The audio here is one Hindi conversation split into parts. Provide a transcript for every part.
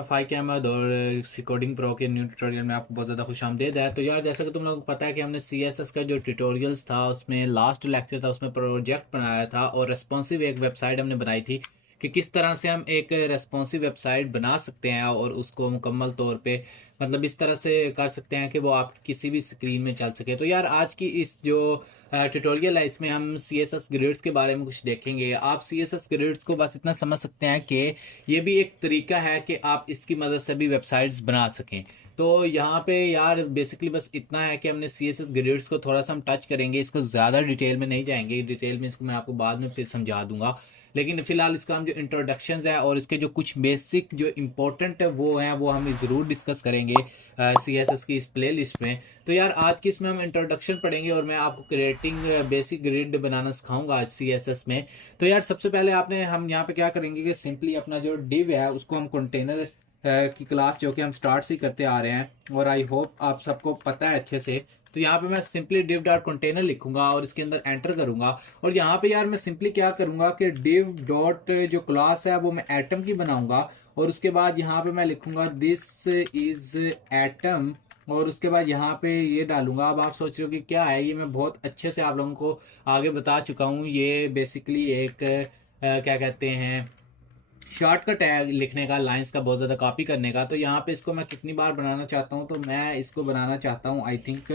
𝗙𝘂𝗿 और कोडिंग प्रो के न्यू ट्यूटोरियल में आपको बहुत ज़्यादा खुशामदीद है। तो यार जैसा कि तुम लोगों को पता है कि हमने CSS का जो ट्यूटोरियल्स था उसमें लास्ट लेक्चर था, उसमें प्रोजेक्ट बनाया था और रेस्पॉन्सिव एक वेबसाइट हमने बनाई थी कि किस तरह से हम एक रेस्पॉन्सिव वेबसाइट बना सकते हैं और उसको मुकम्मल तौर पे मतलब इस तरह से कर सकते हैं कि वो आप किसी भी स्क्रीन में चल सके। तो यार आज की इस जो ट्यूटोरियल है इसमें हम CSS ग्रिड्स के बारे में कुछ देखेंगे। आप CSS ग्रिड्स को बस इतना समझ सकते हैं कि ये भी एक तरीका है कि आप इसकी मदद से भी वेबसाइट्स बना सकें। तो यहाँ पे यार बेसिकली बस इतना है कि हमने CSS ग्रिड्स को थोड़ा सा हम टच करेंगे, इसको ज़्यादा डिटेल में नहीं जाएंगे। डिटेल में इसको मैं आपको बाद में फिर समझा दूंगा, लेकिन फिलहाल इसका हम जो इंट्रोडक्शंस है और इसके जो कुछ बेसिक जो इम्पोर्टेंट वो हैं वो हम ज़रूर डिस्कस करेंगे CSS की इस प्ले लिस्ट में। तो यार आज की इसमें हम इंट्रोडक्शन पढ़ेंगे और मैं आपको क्रिएटिंग बेसिक ग्रिड बनाना सिखाऊंगा आज CSS में। तो यार सबसे पहले हम यहाँ पे क्या करेंगे कि सिंपली अपना जो डिव है उसको हम कंटेनर की क्लास जो कि हम स्टार्ट से करते आ रहे हैं और आई होप आप सबको पता है अच्छे से। तो यहाँ पे मैं सिंपली div डॉट कंटेनर लिखूंगा और इसके अंदर एंटर करूंगा और यहाँ पे यार मैं सिंपली क्या करूंगा कि div डॉट जो क्लास है वो मैं एटम की बनाऊंगा और उसके बाद यहाँ पे मैं लिखूंगा दिस इज एटम और उसके बाद यहाँ पे ये डालूंगा। अब आप सोच रहे हो कि क्या है ये, मैं बहुत अच्छे से आप लोगों को आगे बता चुका हूँ। ये बेसिकली एक क्या कहते हैं शॉर्टकट है लिखने का, लाइंस का बहुत ज़्यादा कॉपी करने का। तो यहाँ पे इसको मैं कितनी बार बनाना चाहता हूँ, तो मैं इसको बनाना चाहता हूँ आई थिंक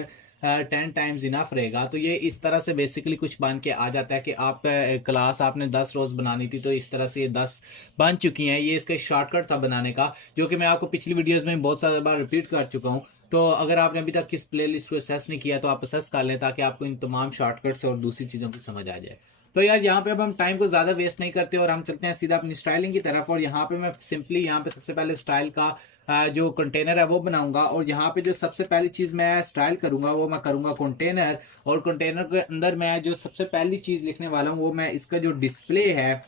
10 टाइम्स इनफ रहेगा। तो ये इस तरह से बेसिकली कुछ बन के आ जाता है कि आप क्लास आपने 10 रोज़ बनानी थी तो इस तरह से ये 10 बन चुकी हैं। ये इसका शॉर्टकट था बनाने का, जो कि मैं आपको पिछली वीडियोज़ में बहुत सारी बार रिपीट कर चुका हूँ। तो अगर आपने अभी तक इस प्ले लिस्ट को असेस नहीं किया तो आप असेस कर लें ताकि आपको इन तमाम शॉर्टकट्स और दूसरी चीज़ों की समझ आ जाए। तो यार यहाँ पे अब हम टाइम को ज़्यादा वेस्ट नहीं करते और हम चलते हैं सीधा अपनी स्टाइलिंग की तरफ। और यहाँ पे मैं सिंपली यहाँ पे सबसे पहले स्टाइल का जो कंटेनर है वो बनाऊंगा और यहाँ पे जो सबसे पहली चीज़ मैं स्टाइल करूंगा वो मैं करूंगा कंटेनर। और कंटेनर के अंदर मैं जो सबसे पहली चीज़ लिखने वाला हूँ वो मैं इसका जो डिस्प्ले है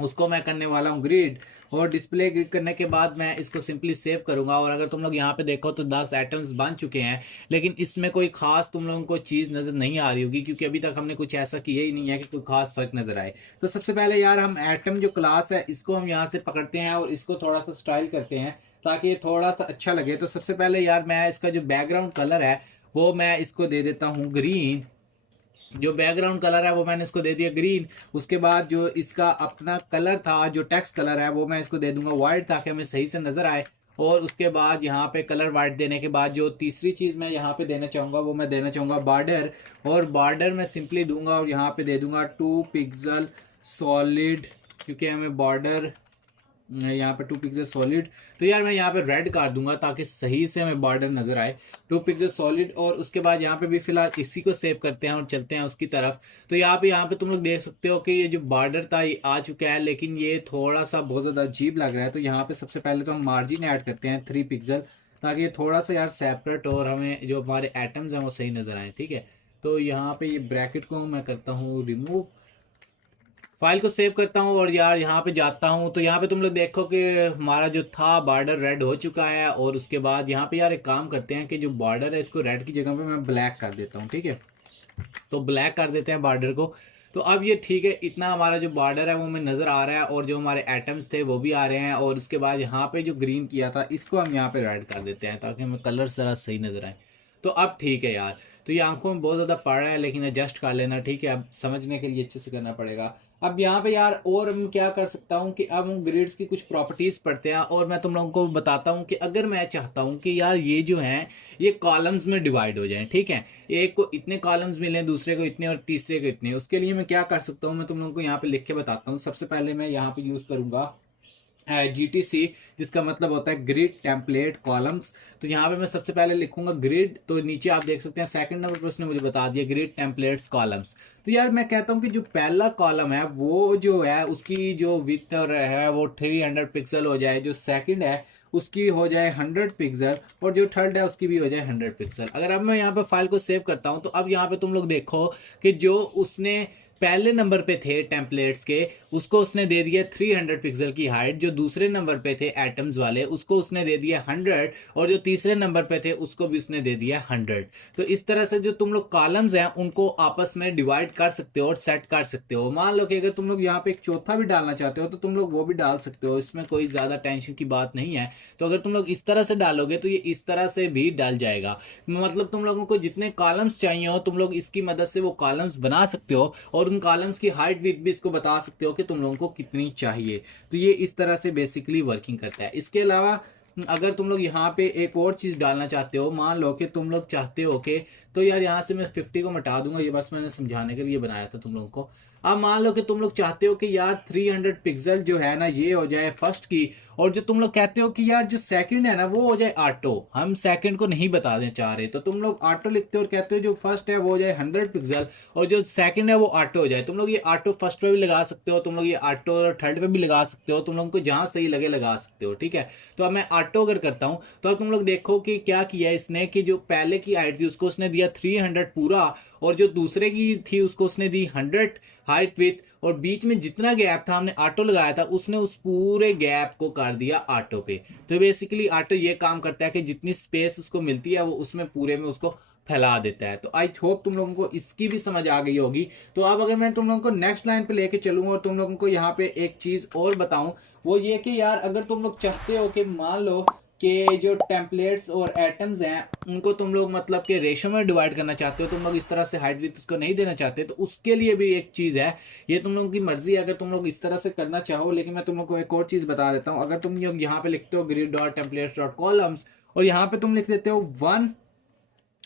उसको मैं करने वाला हूँ ग्रिड। और डिस्प्ले ग्रिड करने के बाद मैं इसको सिंपली सेव करूंगा। और अगर तुम लोग यहाँ पे देखो तो 10 एटम्स बन चुके हैं, लेकिन इसमें कोई खास तुम लोगों को चीज़ नज़र नहीं आ रही होगी क्योंकि अभी तक हमने कुछ ऐसा किया ही नहीं है कि कोई खास फर्क नज़र आए। तो सबसे पहले यार हम एटम जो क्लास है इसको हम यहाँ से पकड़ते हैं और इसको थोड़ा सा स्टाइल करते हैं ताकि ये थोड़ा सा अच्छा लगे। तो सबसे पहले यार मैं इसका जो बैकग्राउंड कलर है वो मैं इसको दे देता हूँ ग्रीन। जो बैकग्राउंड कलर है वो मैंने इसको दे दिया ग्रीन। उसके बाद जो इसका अपना कलर था जो टेक्स्ट कलर है वो मैं इसको दे दूंगा वाइट ताकि हमें सही से नज़र आए। और उसके बाद यहाँ पे कलर वाइट देने के बाद जो तीसरी चीज़ मैं यहाँ पे देना चाहूँगा वो मैं देना चाहूँगा बॉर्डर। और बॉर्डर मैं सिंपली दूंगा और यहाँ पे दे दूंगा 2 पिक्सल सॉलिड, क्योंकि हमें बॉर्डर यहाँ पे 2 पिक्सल सॉलिड। तो यार मैं यहाँ पे रेड कर दूंगा ताकि सही से हमें बॉर्डर नजर आए 2 पिक्सल सॉलिड। और उसके बाद यहाँ पे भी फिलहाल इसी को सेव करते हैं और चलते हैं उसकी तरफ। तो यहाँ पे तुम लोग देख सकते हो कि ये जो बॉर्डर था ये आ चुका है, लेकिन ये थोड़ा सा बहुत ज़्यादा अजीब लग रहा है। तो यहाँ पे सबसे पहले तो हम मार्जिन ऐड करते हैं 3 पिक्सल ताकि ये थोड़ा सा यार सेपरेट और हमें जो हमारे एटम्स हैं वो सही नजर आए। ठीक है, तो यहाँ पे ये ब्रैकेट को मैं करता हूँ रिमूव, फाइल को सेव करता हूँ और यार यहाँ पे जाता हूँ। तो यहाँ पे तुम लोग देखो कि हमारा जो था बॉर्डर रेड हो चुका है। और उसके बाद यहाँ पे यार एक काम करते हैं कि जो बॉर्डर है इसको रेड की जगह पे मैं ब्लैक कर देता हूँ। ठीक है, तो ब्लैक कर देते हैं बॉर्डर को। तो अब ये ठीक है, इतना हमारा जो बॉर्डर है वो हमें नज़र आ रहा है और जो हमारे एटम्स थे वो भी आ रहे हैं। और उसके बाद यहाँ पे जो ग्रीन किया था इसको हम यहाँ पे रेड कर देते हैं ताकि हमें कलर ज़रा सही नज़र आए। तो अब ठीक है यार, तो ये आंखों में बहुत ज़्यादा पड़ रहा है लेकिन एडजस्ट कर लेना। ठीक है, अब समझने के लिए अच्छे से करना पड़ेगा। अब यहाँ पे यार और हम क्या कर सकता हूँ कि अब हम ग्रिड्स की कुछ प्रॉपर्टीज़ पढ़ते हैं और मैं तुम लोगों को बताता हूँ कि अगर मैं चाहता हूँ कि यार ये जो हैं ये कॉलम्स में डिवाइड हो जाएं। ठीक है, एक को इतने कॉलम्स मिले, दूसरे को इतने और तीसरे को इतने, उसके लिए मैं क्या कर सकता हूँ मैं तुम लोगों को यहाँ पे लिख के बताता हूँ। सबसे पहले मैं यहाँ पे यूज़ करूँगा GTC, जिसका मतलब होता है ग्रिड टेम्पलेट कॉलम्स। तो यहाँ पे मैं सबसे पहले लिखूंगा ग्रिड। तो नीचे आप देख सकते हैं सेकंड नंबर पर उसने मुझे बता दिया ग्रिड टेम्पलेट्स कॉलम्स। तो यार मैं कहता हूँ कि जो पहला कॉलम है वो जो है उसकी जो विड्थ है वो 300 पिक्सल हो जाए, जो सेकंड है उसकी हो जाए 100 पिक्सल और जो थर्ड है उसकी भी हो जाए 100 पिक्सल। अगर अब मैं यहाँ पे फाइल को सेव करता हूँ तो अब यहाँ पे तुम लोग देखो कि जो उसने पहले नंबर पे थे टेम्पलेट्स के उसको उसने दे दिया 300 पिक्सल की हाइट, जो दूसरे नंबर पे थे एटम्स वाले उसको उसने दे दिया 100, और जो तीसरे नंबर पे थे उसको भी उसने दे दिया 100। तो इस तरह से जो तुम लोग कॉलम्स हैं उनको आपस में डिवाइड कर सकते हो और सेट कर सकते हो। मान लो कि अगर तुम लोग यहाँ पे एक चौथा भी डालना चाहते हो तो तुम लोग वो भी डाल सकते हो, इसमें कोई ज़्यादा टेंशन की बात नहीं है। तो अगर तुम लोग इस तरह से डालोगे तो ये इस तरह से भी डाल जाएगा। मतलब तुम लोगों को जितने कॉलम्स चाहिए हो तुम लोग इसकी मदद से वो कॉलम्स बना सकते हो, और उन कॉलम्स की हाइट विड्थ भी इसको बता सकते हो कि तुम लोगों को कितनी चाहिए। तो ये इस तरह से बेसिकली वर्किंग करता है। इसके अलावा अगर तुम लोग यहाँ पे एक और चीज़ डालना चाहते हो, मान लो कि तुम लोग चाहते हो कि, तो यार यहाँ से मैं 50 को मिटा दूंगा, ये बस मैंने समझाने के लिए बनाया था तुम लोगों को। अब मान लो कि तुम लोग चाहते हो कि यार 300 पिक्सल जो है ना ये हो जाए फर्स्ट की, और जो तुम लोग कहते हो कि यार जो सेकंड है ना वो हो जाए ऑटो। हम सेकंड को नहीं बता दें चाह रहे, तो तुम लोग ऑटो लिखते हो और कहते हो जो फर्स्ट है वो हो जाए 100 पिक्सल और जो सेकंड है वो ऑटो हो जाए। तुम लोग ये ऑटो फर्स्ट पे भी लगा सकते हो, तुम लोग ये ऑटो थर्ड पे भी लगा सकते हो, तुम लोगों को जहां सही लगे लगा सकते हो, ठीक है। तो अब मैं ऑटो अगर करता हूं तो अब तुम लोग देखो कि क्या किया इसने, कि जो पहले की हाइट थी उसको उसने दिया 300 पूरा, और जो दूसरे की थी उसको उसने दी 100 हाइट विथ, और बीच में जितना गैप था हमने ऑटो लगाया था उसने उस पूरे गैप को कर दिया ऑटो पे। तो बेसिकली ऑटो ये काम करता है कि जितनी स्पेस उसको मिलती है वो उसमें पूरे में उसको फैला देता है। तो आई होप तुम लोगों को इसकी भी समझ आ गई होगी। तो अब अगर मैं तुम लोगों को नेक्स्ट लाइन पे लेके चलूँ और तुम लोगों को यहाँ पे एक चीज और बताऊं, वो ये कि यार अगर तुम लोग चाहते हो कि मान लो कि जो टेम्पलेट्स और एटम्स हैं उनको तुम लोग मतलब कि रेशो में डिवाइड करना चाहते हो, तुम लोग इस तरह से हाइट विड्थ उसको नहीं देना चाहते, तो उसके लिए भी एक चीज़ है। ये तुम लोगों की मर्जी है अगर तुम लोग इस तरह से करना चाहो, लेकिन मैं तुम लोग को एक और चीज़ बता देता हूँ। अगर तुम यहाँ पे लिखते हो grid dot templates dot columns, और यहाँ पे तुम लिख देते हो 1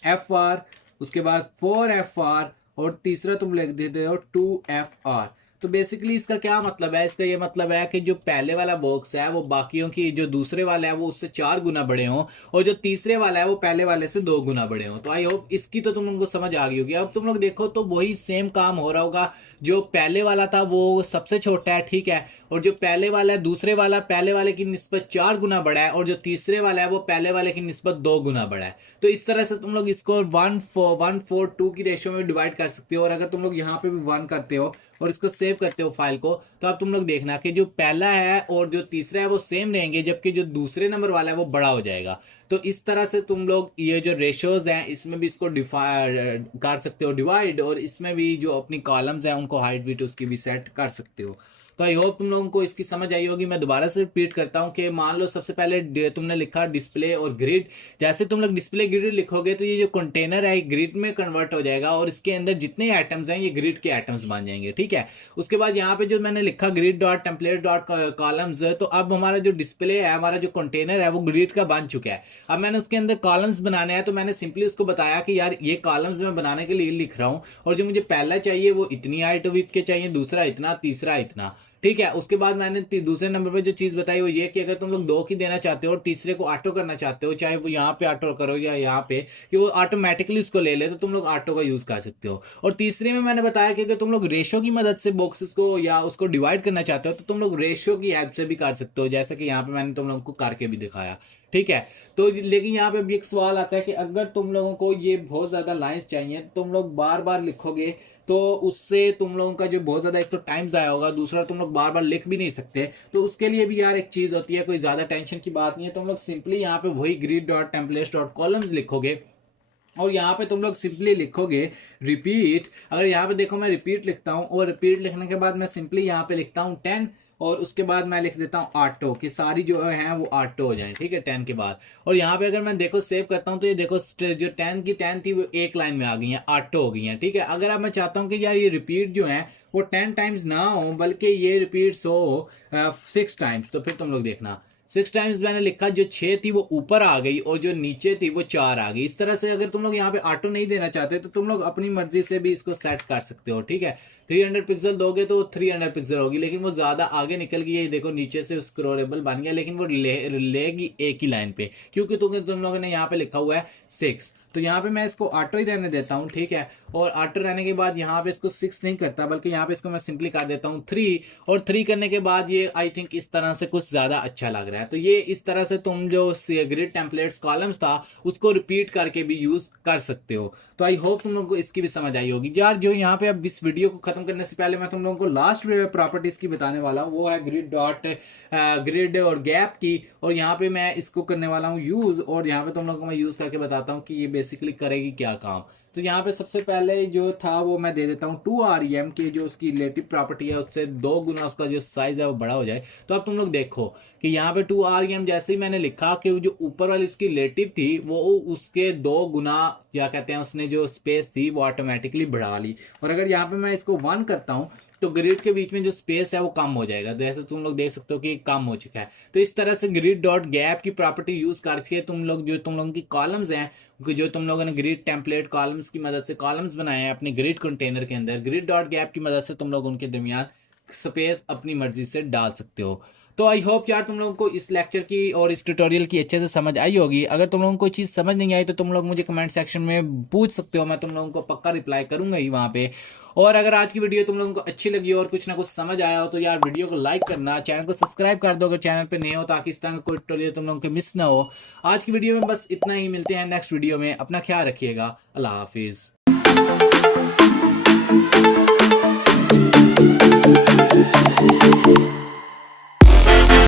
FR, उसके बाद 4 FR, और तीसरा तुम लिख देते हो 2 FR। तो बेसिकली इसका क्या मतलब है, इसका ये मतलब है कि जो पहले वाला बॉक्स है वो बाकियों की, जो दूसरे वाला है वो उससे 4 गुना बड़े हों, और जो तीसरे वाला है वो पहले वाले से 2 गुना बड़े हों। तो आई होप इसकी तो तुम लोगों को समझ आ गई होगी। अब तुम लोग देखो तो वही सेम काम हो रहा होगा, जो पहले वाला था वो सबसे छोटा है, ठीक है, और जो पहले वाला है दूसरे वाला पहले वाले की निस्बत 4 गुना बड़ा है, और जो तीसरे वाला है वो पहले वाले की निस्बत 2 गुना बड़ा है। तो इस तरह से तुम लोग इसको 1:1:2 की रेशियो में डिवाइड कर सकते हो। और अगर तुम लोग यहाँ पे भी 1 करते हो और इसको सेव करते हो फाइल को, तो अब तुम लोग देखना कि जो पहला है और जो तीसरा है वो सेम रहेंगे, जबकि जो दूसरे नंबर वाला है वो बड़ा हो जाएगा। तो इस तरह से तुम लोग ये जो रेशियोज हैं इसमें भी इसको कर सकते हो डिवाइड, और इसमें भी जो अपनी कॉलम्स हैं उनको हाइट विड्थ उसकी भी सेट कर सकते हो। तो आई होप तुम लोगों को इसकी समझ आई होगी। मैं दोबारा से रिपीट करता हूं कि मान लो सबसे पहले तुमने लिखा डिस्प्ले और ग्रिड। जैसे तुम लोग डिस्प्ले ग्रिड लिखोगे तो ये जो कंटेनर है ग्रिड में कन्वर्ट हो जाएगा, और इसके अंदर जितने एटम्स हैं ये ग्रिड के एटम्स बन जाएंगे, ठीक है। उसके बाद यहाँ पे जो मैंने लिखा grid dot template dot columns, तो अब हमारा जो डिस्प्ले है, हमारा जो कंटेनर है वो ग्रिड का बन चुका है। अब मैंने उसके अंदर कॉलम्स बनाने हैं, तो मैंने सिंपली उसको बताया कि यार ये कॉलम्स मैं बनाने के लिए लिख रहा हूँ, और जो मुझे पहला चाहिए वो इतनी हाइट विड्थ के चाहिए, दूसरा इतना, तीसरा इतना, ठीक है। उसके बाद मैंने दूसरे नंबर पे जो चीज बताई वो ये कि अगर तुम लोग 2 की देना चाहते हो और तीसरे को ऑटो करना चाहते हो, चाहे वो यहाँ पे ऑटो करो या यहाँ पे कि वो ऑटोमेटिकली उसको ले ले, तो तुम लोग ऑटो का यूज कर सकते हो। और तीसरे में मैंने बताया कि अगर तुम लोग रेशो की मदद से बॉक्सेस को या उसको डिवाइड करना चाहते हो तो तुम लोग रेशो की हेल्प से भी कर सकते हो, जैसे कि यहाँ पे मैंने तुम लोगों को करके भी दिखाया, ठीक है। तो लेकिन यहाँ पे भी एक सवाल आता है कि अगर तुम लोगों को ये बहुत ज्यादा लाइंस चाहिए तो तुम लोग बार बार लिखोगे, तो उससे तुम लोगों का जो बहुत ज्यादा एक तो टाइम जाया होगा, दूसरा तुम लोग बार बार लिख भी नहीं सकते। तो उसके लिए भी यार एक चीज होती है, कोई ज्यादा टेंशन की बात नहीं है। तुम लोग सिंपली यहाँ पे वही grid dot templates dot columns लिखोगे, और यहाँ पे तुम लोग सिंपली लिखोगे रिपीट। अगर यहाँ पे देखो मैं रिपीट लिखता हूँ, और रिपीट लिखने के बाद मैं सिंपली यहाँ पे लिखता हूँ 10, और उसके बाद मैं लिख देता हूँ ऑटो, कि सारी जो है वो ऑटो हो जाए, ठीक है, 10 के बाद। और यहाँ पे अगर मैं देखो सेव करता हूँ तो ये देखो जो 10 की 10 थी वो एक लाइन में आ गई है, ऑटो हो गई है, ठीक है। अगर अब मैं चाहता हूँ कि यार ये रिपीट जो है वो 10 टाइम्स ना हो, बल्कि ये रिपीट्स हो 6 टाइम्स, तो फिर तुम लोग देखना 6 टाइम्स मैंने लिखा, जो 6 थी वो ऊपर आ गई और जो नीचे थी वो 4 आ गई। इस तरह से अगर तुम लोग यहाँ पे ऑटो नहीं देना चाहते तो तुम लोग अपनी मर्जी से भी इसको सेट कर सकते हो, ठीक है। 300 पिक्सल दोगे तो 300 पिक्सल होगी, लेकिन वो ज्यादा आगे निकल गई है, देखो नीचे से स्क्रोलेबल बन गया, लेकिन वो लेगी एक ही लाइन पे, क्योंकि तुम लोगों ने यहाँ पे लिखा हुआ है 6। तो यहाँ पे मैं इसको ऑटो ही रहने देता हूँ, ठीक है। और ऑटो रहने के बाद यहाँ पे इसको 6 नहीं करता, बल्कि यहाँ पे इसको मैं सिंपली कर देता हूँ 3, और 3 करने के बाद ये आई थिंक इस तरह से कुछ ज़्यादा अच्छा लग रहा है। तो ये इस तरह से तुम जो ग्रिड टेम्पलेट्स कॉलम्स था उसको रिपीट करके भी यूज़ कर सकते हो। तो आई होप तुम लोगों को इसकी भी समझ आई होगी यार। जो यहाँ पे अब इस वीडियो को खत्म करने से पहले मैं तुम लोगों को लास्ट प्रॉपर्टीज की बताने वाला हूँ, वो है ग्रिड और गैप की। और यहाँ पे मैं इसको करने वाला हूँ यूज, और यहाँ पे तुम लोगों को मैं यूज करके बताता हूँ कि ये बेसिकली करेगी क्या काम। तो यहाँ पे सबसे पहले जो था वो मैं दे देता हूँ 2rem के, जो उसकी रिलेटिव प्रॉपर्टी है उससे 2 गुना उसका जो साइज है वो बड़ा हो जाए। तो अब तुम लोग देखो कि यहाँ पे 2rem जैसे ही मैंने लिखा कि जो ऊपर वाली उसकी रिलेटिव थी वो उसके 2 गुना, क्या कहते हैं, उसने जो स्पेस थी वो ऑटोमेटिकली बढ़ा ली। और अगर यहाँ पे मैं इसको 1 करता हूँ तो ग्रिड के बीच में जो स्पेस है वो कम हो जाएगा। तो जैसे तुम लोग देख सकते हो कि कम हो चुका है। तो इस तरह से ग्रिड डॉट गैप की प्रॉपर्टी यूज करके तुम लोगों की कॉलम्स हैं, जो तुम लोगों ने ग्रिड टेम्पलेट कॉलम्स की मदद से कॉलम्स बनाए हैं अपने ग्रिड कंटेनर के अंदर, ग्रिड डॉट गैप की मदद से तुम लोग उनके दरमियान स्पेस अपनी मर्जी से डाल सकते हो। तो आई होप यार तुम लोगों को इस लेक्चर की और इस ट्यूटोरियल की अच्छे से समझ आई होगी। अगर तुम लोगों को कोई चीज़ समझ नहीं आई तो तुम लोग मुझे कमेंट सेक्शन में पूछ सकते हो, मैं तुम लोगों को पक्का रिप्लाई करूंगा ही वहाँ पे। और अगर आज की वीडियो तुम लोगों को अच्छी लगी हो और कुछ ना कुछ समझ आया हो तो यार वीडियो को लाइक करना, चैनल को सब्सक्राइब कर दो अगर चैनल पे नए हो, ताकि इस तरह का कोई ट्यूटोरियल तुम लोगों को मिस ना हो। आज की वीडियो में बस इतना ही, मिलते हैं नेक्स्ट वीडियो में। अपना ख्याल रखिएगा, अल्लाह हाफिज़।